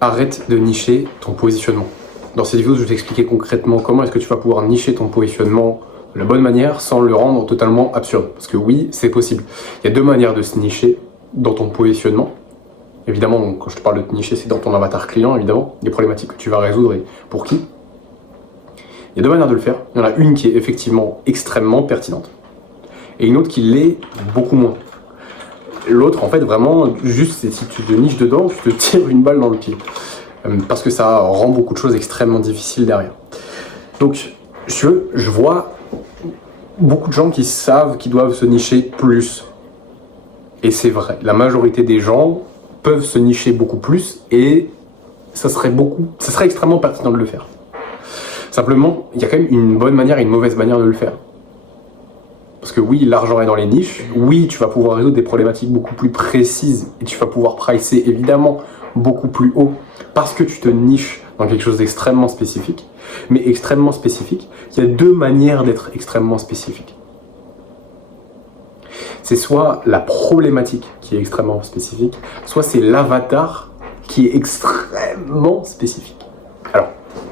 arrête de nicher ton positionnement. Dans cette vidéo, je vais t'expliquer concrètement comment est-ce que tu vas pouvoir nicher ton positionnement de la bonne manière sans le rendre totalement absurde. Parce que oui, c'est possible. Il y a deux manières de se nicher dans ton positionnement. Évidemment, donc, quand je te parle de te nicher, c'est dans ton avatar client, évidemment, des problématiques que tu vas résoudre et pour qui. Il y a deux manières de le faire. Il y en a une qui est effectivement extrêmement pertinente et une autre qui l'est beaucoup moins. L'autre, en fait, vraiment, juste, c'est si tu te niches dedans, tu te tires une balle dans le pied. Parce que ça rend beaucoup de choses extrêmement difficiles derrière. Donc, je vois beaucoup de gens qui savent qu'ils doivent se nicher plus. Et c'est vrai, la majorité des gens peuvent se nicher beaucoup plus et ça serait extrêmement pertinent de le faire. Simplement, il y a quand même une bonne manière et une mauvaise manière de le faire. Parce que oui, l'argent est dans les niches, oui, tu vas pouvoir résoudre des problématiques beaucoup plus précises et tu vas pouvoir pricer évidemment beaucoup plus haut parce que tu te niches dans quelque chose d'extrêmement spécifique. Mais extrêmement spécifique, il y a deux manières d'être extrêmement spécifique. C'est soit la problématique qui est extrêmement spécifique, soit c'est l'avatar qui est extrêmement spécifique. Alors,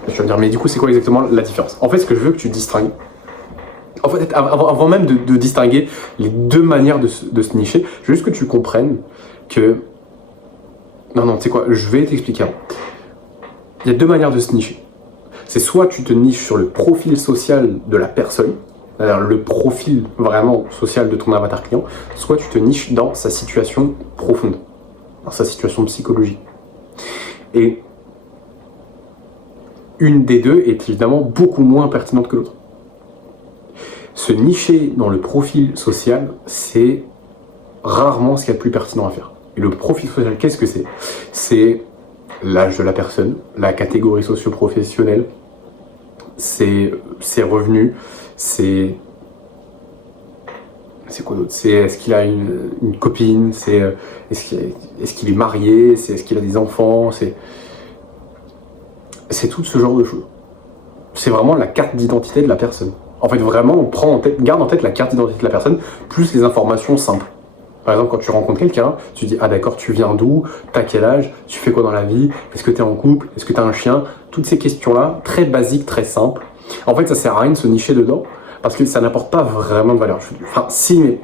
je vais me dire, mais du coup, c'est quoi exactement la différence? En fait, ce que je veux que tu distingues, en fait, avant même de distinguer les deux manières de se nicher, je veux juste que tu comprennes que... Non, tu sais quoi, je vais t'expliquer. Il y a deux manières de se nicher. C'est soit tu te niches sur le profil social de la personne, c'est-à-dire le profil vraiment social de ton avatar client, soit tu te niches dans sa situation profonde, dans sa situation psychologique. Et une des deux est évidemment beaucoup moins pertinente que l'autre. Se nicher dans le profil social, c'est rarement ce qu'il y a de plus pertinent à faire. Et le profil social, qu'est-ce que c'est? C'est l'âge de la personne, la catégorie socio-professionnelle, c'est ses revenus, c'est quoi d'autre? C'est est-ce qu'il a une copine, c'est est-ce qu'il est marié, c'est est-ce qu'il a des enfants, c'est tout ce genre de choses. C'est vraiment la carte d'identité de la personne. En fait, vraiment, garde en tête la carte d'identité de la personne, plus les informations simples. Par exemple, quand tu rencontres quelqu'un, tu dis « Ah d'accord, tu viens d'où? T'as quel âge? Tu fais quoi dans la vie? Est-ce que t'es en couple? Est-ce que t'as un chien ?» Toutes ces questions-là, très basiques, très simples. En fait, ça sert à rien de se nicher dedans, parce que ça n'apporte pas vraiment de valeur. Enfin, si, mais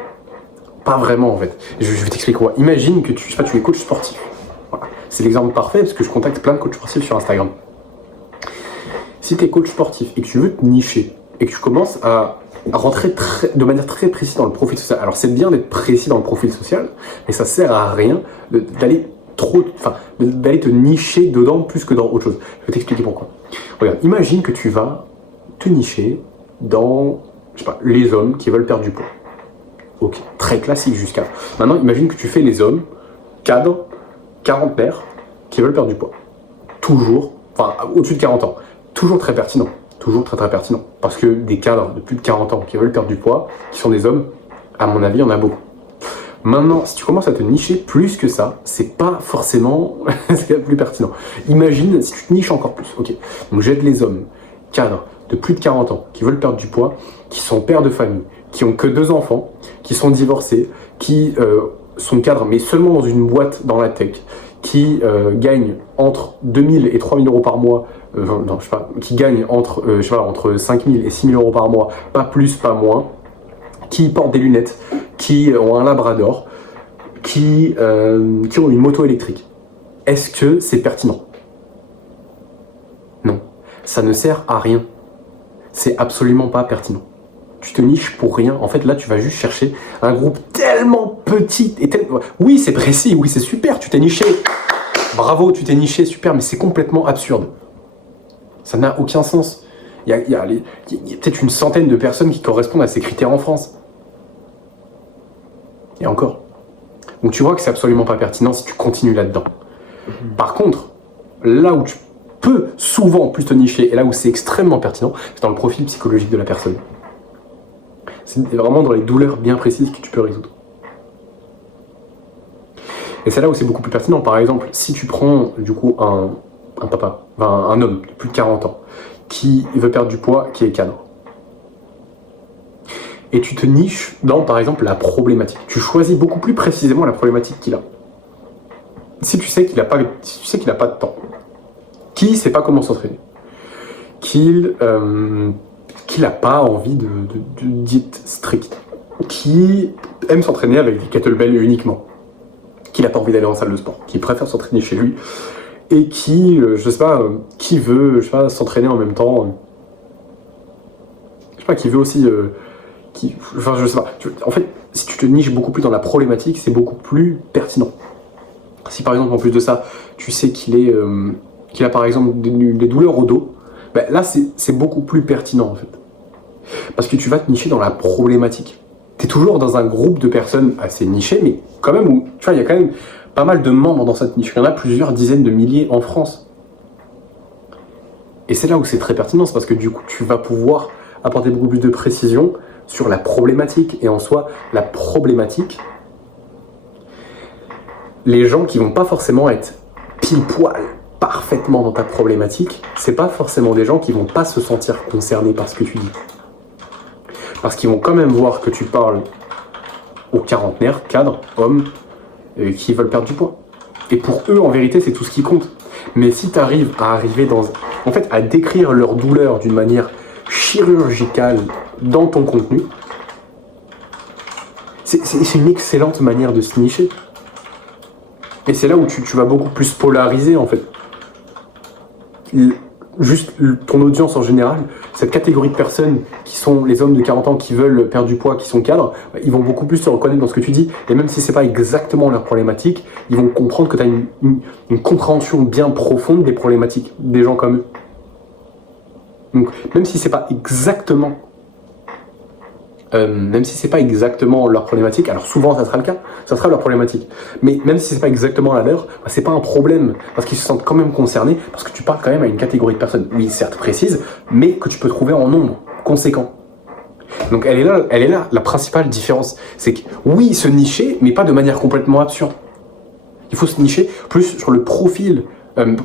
pas vraiment en fait. Je vais t'expliquer quoi. Imagine que tu es coach sportif. Voilà. C'est l'exemple parfait, parce que je contacte plein de coachs sportifs sur Instagram. Si tu es coach sportif et que tu veux te nicher, et que tu commences à rentrer de manière très précise dans le profil social. Alors c'est bien d'être précis dans le profil social, mais ça sert à rien d'aller te nicher dedans plus que dans autre chose. Je vais t'expliquer pourquoi. Regarde, imagine que tu vas te nicher dans, je sais pas, les hommes qui veulent perdre du poids. Ok, très classique jusqu'à là. Maintenant, imagine que tu fais les hommes cadres, quarantenaires, qui veulent perdre du poids. Toujours, enfin au-dessus de 40 ans. Toujours très pertinent. Toujours très pertinent. Parce que des cadres de plus de 40 ans qui veulent perdre du poids, qui sont des hommes, à mon avis, il y en a beaucoup. Maintenant, si tu commences à te nicher plus que ça, c'est pas forcément ce qui est le plus pertinent. Imagine si tu te niches encore plus. Ok, donc j'aide les hommes cadres de plus de 40 ans qui veulent perdre du poids, qui sont pères de famille, qui ont que 2 enfants, qui sont divorcés, qui sont cadres mais seulement dans une boîte dans la tech, qui gagnent entre 2000 et 3000 euros par mois, qui gagnent entre 5000 et 6000 euros par mois, pas plus, pas moins, qui portent des lunettes, qui ont un labrador, qui ont une moto électrique. Est-ce que c'est pertinent? Non. Ça ne sert à rien. C'est absolument pas pertinent. Tu te niches pour rien. En fait, là, tu vas juste chercher un groupe tellement petit et oui, c'est précis, oui, c'est super, tu t'es niché. Bravo, tu t'es niché, super, mais c'est complètement absurde. Ça n'a aucun sens. Il y a peut-être une centaine de personnes qui correspondent à ces critères en France. Et encore. Donc tu vois que c'est absolument pas pertinent si tu continues là-dedans. Par contre, là où tu peux souvent plus te nicher, et là où c'est extrêmement pertinent, c'est dans le profil psychologique de la personne. C'est vraiment dans les douleurs bien précises que tu peux résoudre. Et c'est là où c'est beaucoup plus pertinent. Par exemple, si tu prends du coup un papa, un homme de plus de 40 ans, qui veut perdre du poids, qui est cadre, et tu te niches dans, par exemple, la problématique. Tu choisis beaucoup plus précisément la problématique qu'il a. si tu sais qu'il a pas de temps, qu'il sait pas comment s'entraîner, qu'il n'a pas envie de diète stricte, qui aime s'entraîner avec des kettlebells uniquement, qui n'a pas envie d'aller en salle de sport, qui préfère s'entraîner chez lui, et qui, qui veut, s'entraîner en même temps, qui veut aussi, en fait, si tu te niches beaucoup plus dans la problématique, c'est beaucoup plus pertinent. Si par exemple, en plus de ça, tu sais qu'il a par exemple des douleurs au dos, ben là, c'est beaucoup plus pertinent, en fait. Parce que tu vas te nicher dans la problématique. Tu es toujours dans un groupe de personnes assez nichées, mais quand même, où, tu vois, il y a quand même pas mal de membres dans cette niche. Il y en a plusieurs dizaines de milliers en France. Et c'est là où c'est très pertinent, c'est parce que du coup, tu vas pouvoir apporter beaucoup plus de précision sur la problématique. Et en soi, la problématique, les gens qui vont pas forcément être pile poil parfaitement dans ta problématique, c'est pas forcément des gens qui vont pas se sentir concernés par ce que tu dis. Parce qu'ils vont quand même voir que tu parles aux quarantenaires, cadres, hommes, qui veulent perdre du poids. Et pour eux, en vérité, c'est tout ce qui compte. Mais si tu arrives à décrire leur douleur d'une manière chirurgicale dans ton contenu, c'est une excellente manière de se nicher. Et c'est là où tu vas beaucoup plus polariser, en fait. Juste ton audience en général, cette catégorie de personnes qui sont les hommes de 40 ans qui veulent perdre du poids, qui sont cadres, ils vont beaucoup plus se reconnaître dans ce que tu dis, et même si c'est pas exactement leur problématique, ils vont comprendre que tu as une compréhension bien profonde des problématiques des gens comme eux. Donc même si c'est pas exactement leur problématique, alors souvent ça sera le cas, ça sera leur problématique, mais même si c'est pas exactement la leur, c'est pas un problème, parce qu'ils se sentent quand même concernés, parce que tu parles quand même à une catégorie de personnes, oui certes précise, mais que tu peux trouver en nombre conséquent. Donc elle est là la principale différence, c'est que oui se nicher, mais pas de manière complètement absurde. Il faut se nicher plus sur le profil,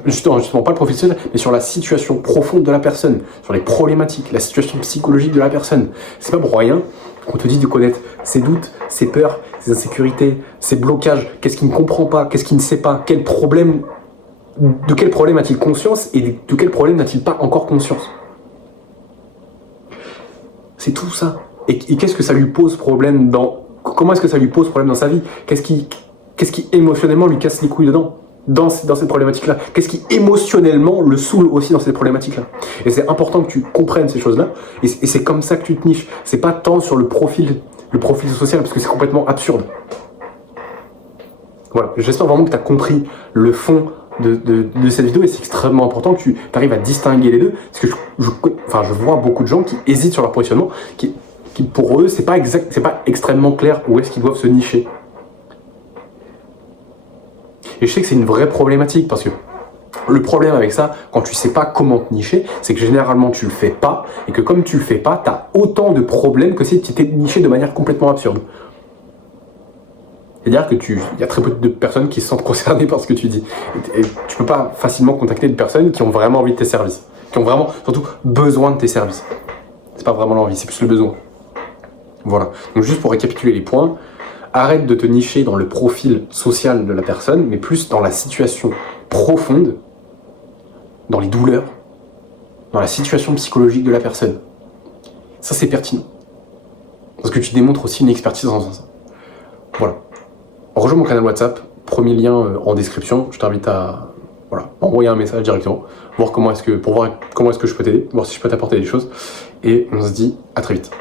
justement pas le profil social, mais sur la situation profonde de la personne, sur les problématiques, la situation psychologique de la personne. C'est pas pour rien qu'on te dit de connaître ses doutes, ses peurs, ses insécurités, ses blocages, qu'est-ce qu'il ne comprend pas, qu'est-ce qu'il ne sait pas, de quel problème a-t-il conscience et de quel problème n'a-t-il pas encore conscience. C'est tout ça. Et qu'est-ce que ça lui pose problème comment est-ce que ça lui pose problème dans sa vie? Qu'est-ce qui émotionnellement lui casse les couilles dans cette problématique-là? Qu'est-ce qui émotionnellement le saoule aussi dans cette problématique-là? Et c'est important que tu comprennes ces choses-là, et c'est comme ça que tu te niches. C'est pas tant sur le profil social, parce que c'est complètement absurde. Voilà, j'espère vraiment que tu as compris le fond de cette vidéo, et c'est extrêmement important que tu arrives à distinguer les deux, parce que je vois beaucoup de gens qui hésitent sur leur positionnement, qui pour eux, c'est pas extrêmement clair où est-ce qu'ils doivent se nicher. Et je sais que c'est une vraie problématique, parce que le problème avec ça, quand tu sais pas comment te nicher, c'est que généralement tu le fais pas, et que comme tu le fais pas, tu as autant de problèmes que si tu t'es niché de manière complètement absurde. C'est-à-dire que il y a très peu de personnes qui se sentent concernées par ce que tu dis. Et tu peux pas facilement contacter des personnes qui ont vraiment envie de tes services, qui ont vraiment, surtout, besoin de tes services. C'est pas vraiment l'envie, c'est plus le besoin. Voilà. Donc juste pour récapituler les points, arrête de te nicher dans le profil social de la personne, mais plus dans la situation profonde, dans les douleurs, dans la situation psychologique de la personne. Ça, c'est pertinent. Parce que tu démontres aussi une expertise dans ça. Voilà. Rejoins mon canal WhatsApp, premier lien en description. Je t'invite à envoyer un message directement, pour voir comment est-ce que je peux t'aider, voir si je peux t'apporter des choses. Et on se dit à très vite.